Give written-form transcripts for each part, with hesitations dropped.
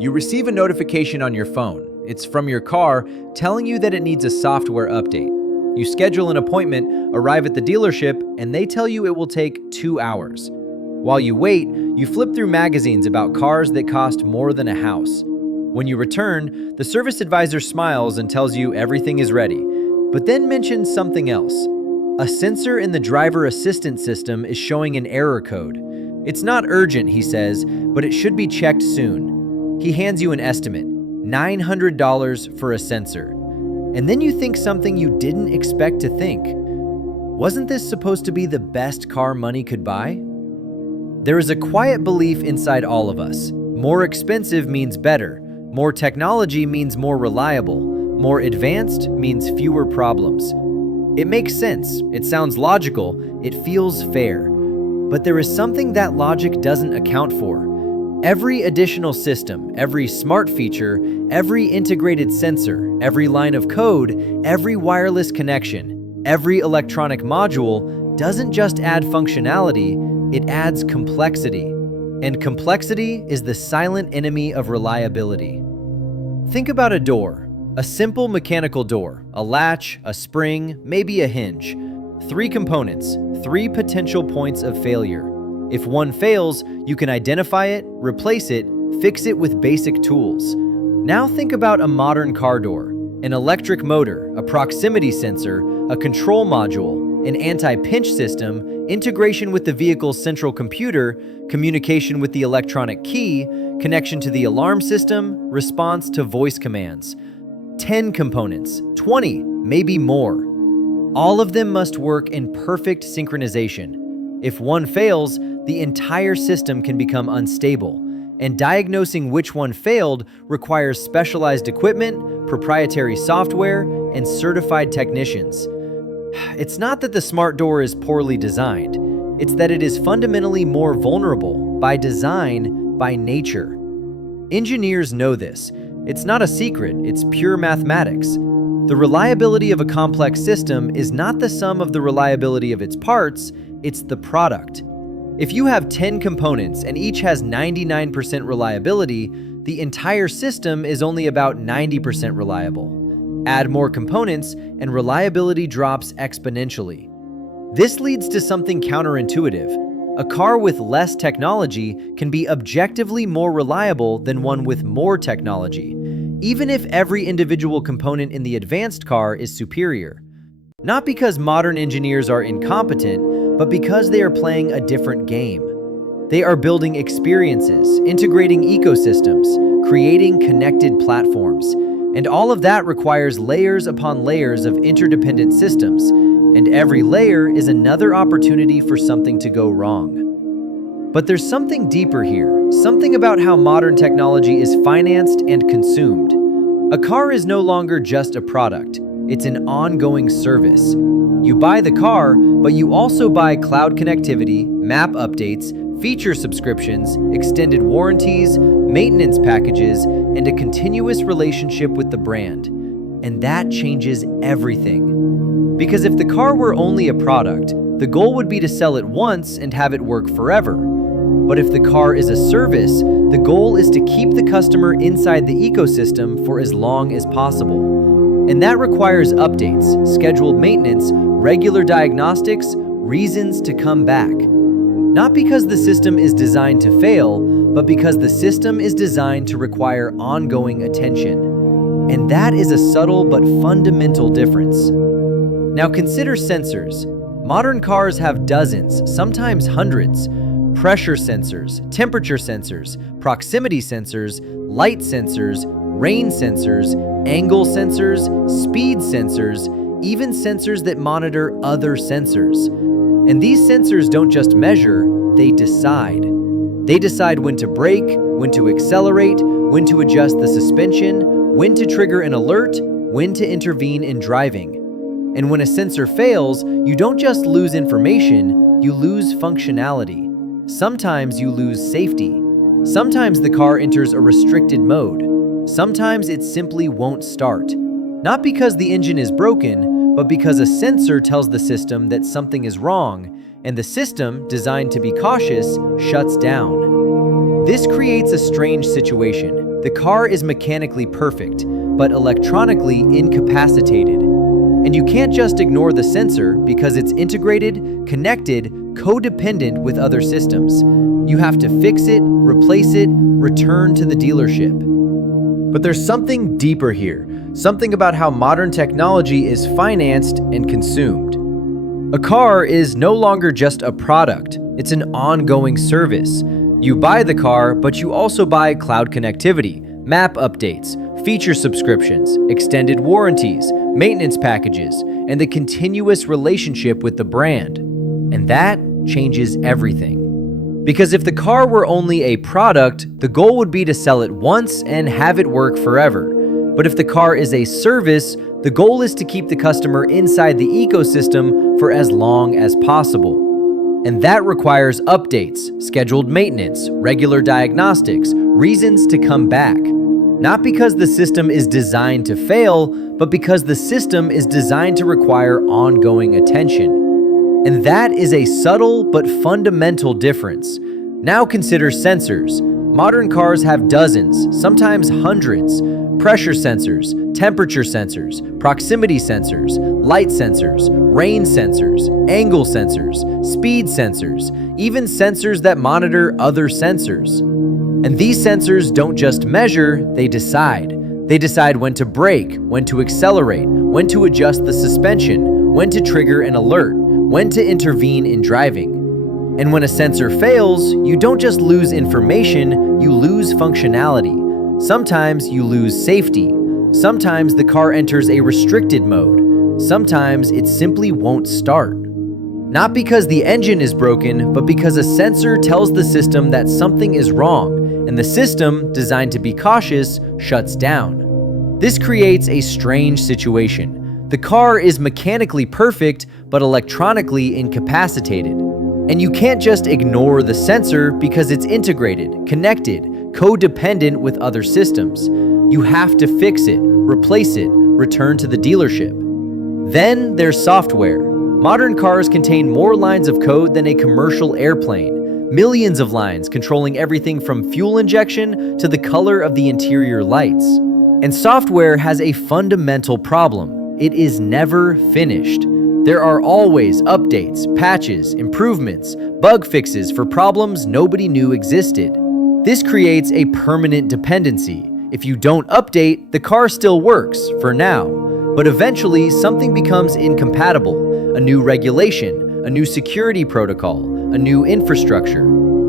You receive a notification on your phone. It's from your car telling you that it needs a software update. You schedule an appointment, arrive at the dealership, and they tell you it will take 2 hours. While you wait, you flip through magazines about cars that cost more than a house. When you return, the service advisor smiles and tells you everything is ready, but then mentions something else. A sensor in the driver assistance system is showing an error code. It's not urgent, he says, but it should be checked soon. He hands you an estimate, $900 for a sensor. And then you think something you didn't expect to think. Wasn't this supposed to be the best car money could buy? There is a quiet belief inside all of us. More expensive means better. More technology means more reliable. More advanced means fewer problems. It makes sense. It sounds logical. It feels fair. But there is something that logic doesn't account for. Every additional system, every smart feature, every integrated sensor, every line of code, every wireless connection, every electronic module doesn't just add functionality, it adds complexity. And complexity is the silent enemy of reliability. Think about a door, a simple mechanical door, a latch, a spring, maybe a hinge. 3 components, 3 potential points of failure. If one fails, you can identify it, replace it, fix it with basic tools. Now think about a modern car door, an electric motor, a proximity sensor, a control module, an anti-pinch system, integration with the vehicle's central computer, communication with the electronic key, connection to the alarm system, response to voice commands. 10 components, 20, maybe more. All of them must work in perfect synchronization. If one fails, the entire system can become unstable, and diagnosing which one failed requires specialized equipment, proprietary software, and certified technicians. It's not that the smart door is poorly designed, it's that it is fundamentally more vulnerable by design, by nature. Engineers know this. It's not a secret, it's pure mathematics. The reliability of a complex system is not the sum of the reliability of its parts, it's the product. If you have 10 components and each has 99% reliability, the entire system is only about 90% reliable. Add more components and reliability drops exponentially. This leads to something counterintuitive. A car with less technology can be objectively more reliable than one with more technology, even if every individual component in the advanced car is superior. Not because modern engineers are incompetent, but because they are playing a different game. They are building experiences, integrating ecosystems, creating connected platforms. And all of that requires layers upon layers of interdependent systems, and every layer is another opportunity for something to go wrong. But there's something deeper here, something about how modern technology is financed and consumed. A car is no longer just a product, it's an ongoing service. You buy the car, but you also buy cloud connectivity, map updates, feature subscriptions, extended warranties, maintenance packages, and a continuous relationship with the brand. And that changes everything. Because if the car were only a product, the goal would be to sell it once and have it work forever. But if the car is a service, the goal is to keep the customer inside the ecosystem for as long as possible. And that requires updates, scheduled maintenance, regular diagnostics, reasons to come back. Not because the system is designed to fail, but because the system is designed to require ongoing attention. And that is a subtle but fundamental difference. Now consider sensors. Modern cars have dozens, sometimes hundreds. Pressure sensors, temperature sensors, proximity sensors, light sensors, rain sensors, angle sensors, speed sensors, even sensors that monitor other sensors. And these sensors don't just measure, they decide. They decide when to brake, when to accelerate, when to adjust the suspension, when to trigger an alert, when to intervene in driving. And when a sensor fails, you don't just lose information, you lose functionality. Sometimes you lose safety. Sometimes the car enters a restricted mode. Sometimes it simply won't start. Not because the engine is broken, but because a sensor tells the system that something is wrong, and the system, designed to be cautious, shuts down. This creates a strange situation. the car is mechanically perfect, but electronically incapacitated. And you can't just ignore the sensor because it's integrated, connected, codependent with other systems. You have to fix it, replace it, return to the dealership. But there's something deeper here, something about how modern technology is financed and consumed. A car is no longer just a product, it's an ongoing service. You buy the car, but you also buy cloud connectivity, map updates, feature subscriptions, extended warranties, maintenance packages, and the continuous relationship with the brand. And that changes everything. Because if the car were only a product, the goal would be to sell it once and have it work forever. But if the car is a service, the goal is to keep the customer inside the ecosystem for as long as possible. And that requires updates, scheduled maintenance, regular diagnostics, reasons to come back. Not because the system is designed to fail, but because the system is designed to require ongoing attention. And that is a subtle but fundamental difference. Now consider sensors. Modern cars have dozens, sometimes hundreds. Pressure sensors, temperature sensors, proximity sensors, light sensors, rain sensors, angle sensors, speed sensors, even sensors that monitor other sensors. And these sensors don't just measure, they decide. They decide when to brake, when to accelerate, when to adjust the suspension, when to trigger an alert, when to intervene in driving. And when a sensor fails, you don't just lose information, you lose functionality. Sometimes you lose safety. Sometimes the car enters a restricted mode. Sometimes it simply won't start. Not because the engine is broken, but because a sensor tells the system that something is wrong, and the system, designed to be cautious, shuts down. This creates a strange situation. The car is mechanically perfect, but electronically incapacitated. And you can't just ignore the sensor because it's integrated, connected, codependent with other systems. You have to fix it, replace it, return to the dealership. Then there's software. Modern cars contain more lines of code than a commercial airplane. Millions of lines controlling everything from fuel injection to the color of the interior lights. And software has a fundamental problem. It is never finished. There are always updates, patches, improvements, bug fixes for problems nobody knew existed. This creates a permanent dependency. If you don't update, the car still works, for now. But eventually, something becomes incompatible. A new regulation, a new security protocol, a new infrastructure.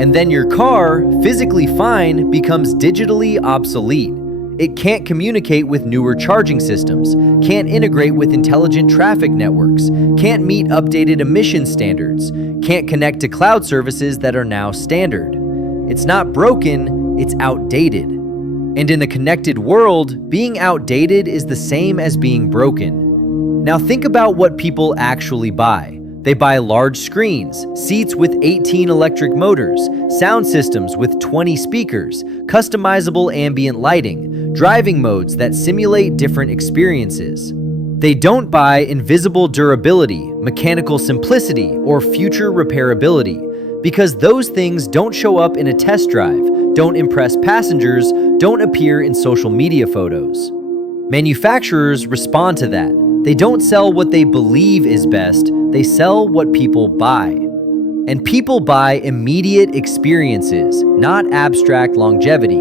And then your car, physically fine, becomes digitally obsolete. It can't communicate with newer charging systems, can't integrate with intelligent traffic networks, can't meet updated emission standards, can't connect to cloud services that are now standard. It's not broken, it's outdated. And in a connected world, being outdated is the same as being broken. Now think about what people actually buy. They buy large screens, seats with 18 electric motors, sound systems with 20 speakers, customizable ambient lighting, driving modes that simulate different experiences. They don't buy invisible durability, mechanical simplicity, or future repairability, because those things don't show up in a test drive, don't impress passengers, don't appear in social media photos. Manufacturers respond to that. They don't sell what they believe is best, they sell what people buy. And people buy immediate experiences, not abstract longevity.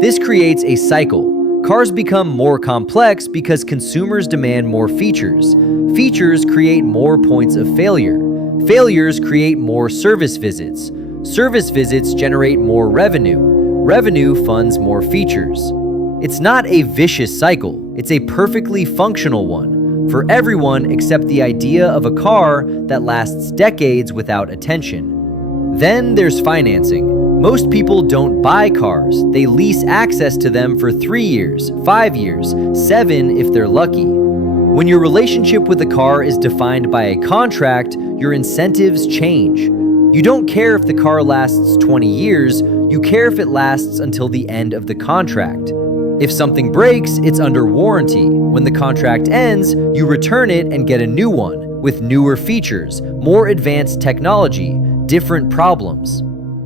This creates a cycle. Cars become more complex because consumers demand more features. Features create more points of failure. Failures create more service visits. Service visits generate more revenue. Revenue funds more features. It's not a vicious cycle, it's a perfectly functional one, for everyone except the idea of a car that lasts decades without attention. Then there's financing. Most people don't buy cars, they lease access to them for 3 years, 5 years, 7 if they're lucky. When your relationship with a car is defined by a contract, your incentives change. You don't care if the car lasts 20 years, you care if it lasts until the end of the contract. If something breaks, it's under warranty. When the contract ends, you return it and get a new one with newer features, more advanced technology, different problems.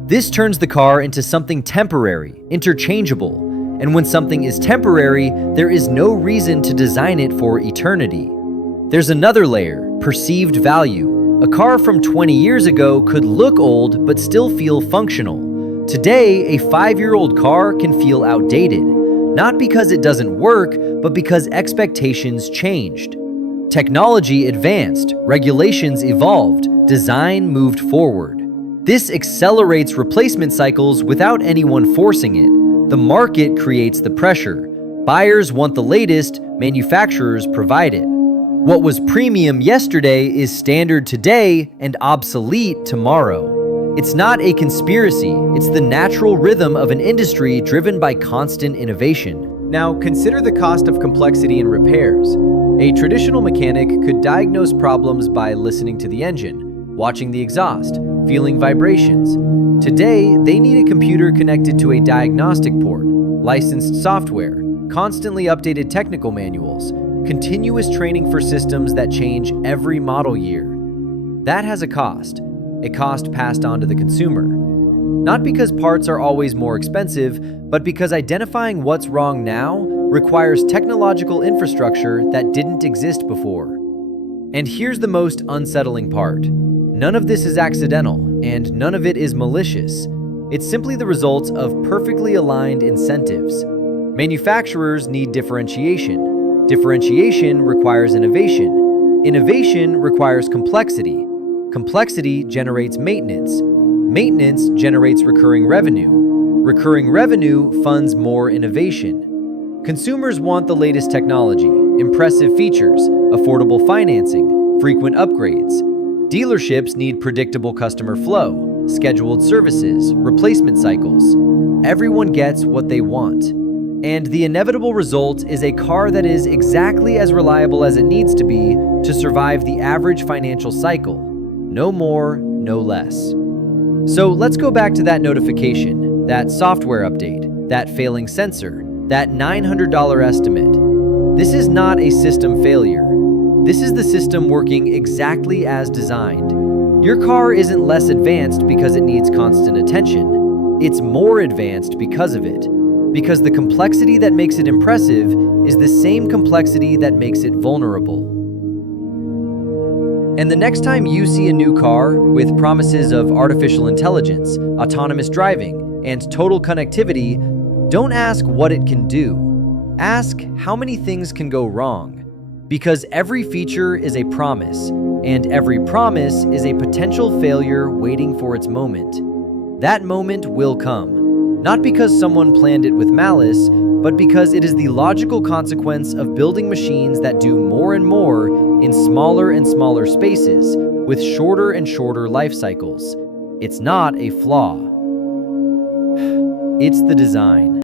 This turns the car into something temporary, interchangeable. And when something is temporary, there is no reason to design it for eternity. There's another layer, perceived value. A car from 20 years ago could look old but still feel functional. Today, a 5-year-old car can feel outdated, not because it doesn't work, but because expectations changed. Technology advanced, regulations evolved, design moved forward. This accelerates replacement cycles without anyone forcing it. The market creates the pressure. Buyers want the latest, manufacturers provide it. What was premium yesterday is standard today and obsolete tomorrow. It's not a conspiracy, it's the natural rhythm of an industry driven by constant innovation. Now, consider the cost of complexity in repairs. A traditional mechanic could diagnose problems by listening to the engine, watching the exhaust, feeling vibrations. Today, they need a computer connected to a diagnostic port, licensed software, constantly updated technical manuals, continuous training for systems that change every model year. That has a cost passed on to the consumer. Not because parts are always more expensive, but because identifying what's wrong now requires technological infrastructure that didn't exist before. And here's the most unsettling part. None of this is accidental, and none of it is malicious. It's simply the result of perfectly aligned incentives. Manufacturers need differentiation. Differentiation requires innovation. Innovation requires complexity. Complexity generates maintenance. Maintenance generates recurring revenue. Recurring revenue funds more innovation. Consumers want the latest technology, impressive features, affordable financing, frequent upgrades. Dealerships need predictable customer flow, scheduled services, replacement cycles. Everyone gets what they want. And the inevitable result is a car that is exactly as reliable as it needs to be to survive the average financial cycle. No more, no less. So let's go back to that notification, that software update, that failing sensor, that $900 estimate. This is not a system failure. This is the system working exactly as designed. Your car isn't less advanced because it needs constant attention. It's more advanced because of it. Because the complexity that makes it impressive is the same complexity that makes it vulnerable. And the next time you see a new car with promises of artificial intelligence, autonomous driving, and total connectivity, don't ask what it can do. Ask how many things can go wrong. Because every feature is a promise, and every promise is a potential failure waiting for its moment. That moment will come, not because someone planned it with malice, but because it is the logical consequence of building machines that do more and more in smaller and smaller spaces with shorter and shorter life cycles. It's not a flaw. It's the design.